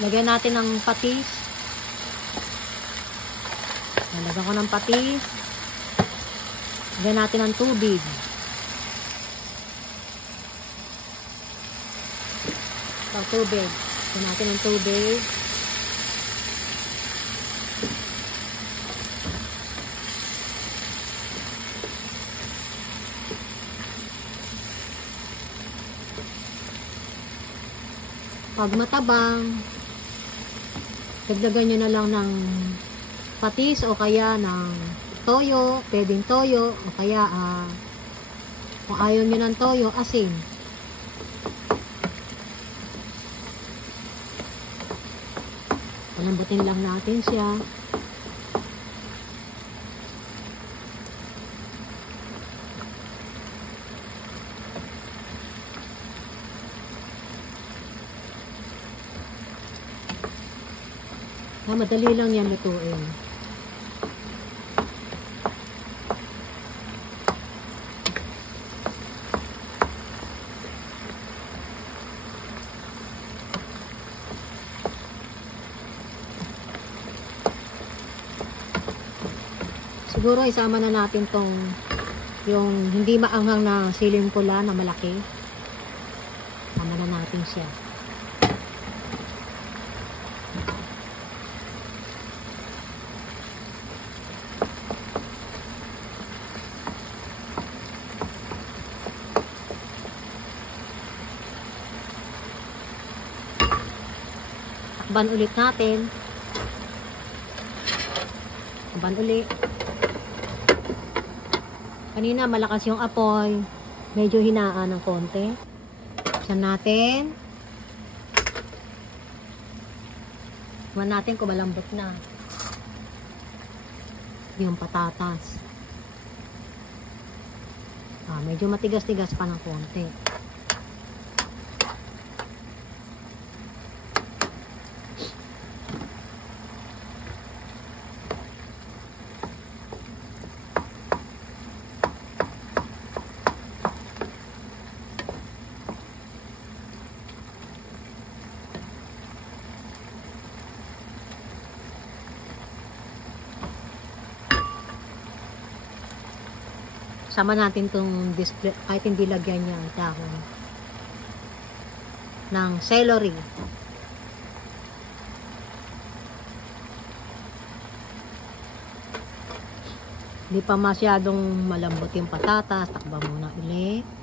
Lagyan natin ng patis. Lagyan ko ng patis. Lagyan natin ng tubig. Tubig. Lagyan natin ng tubig. Pag matabang, dagdagan nyo na lang ng patis o kaya ng toyo, pwedeng toyo o kaya kung ayaw nyo ng toyo, asin. Palambutin lang natin siya. Madali lang yan lutuin. Siguro isama na natin tong yung hindi maanghang na siling pula na malaki. Sama na natin siya. Takban ulit natin. Takban ulit. Kanina malakas yung apoy. Medyo hinaan ng konti. Buksan natin. Tingnan natin kung malambot na. Yung patatas. Medyo matigas-tigas pa ng konti. Sama natin itong display, kahit hindi lagyan niya ang dahon ng celery. Hindi pa masyadong malambot yung patatas. Takba muna ulit.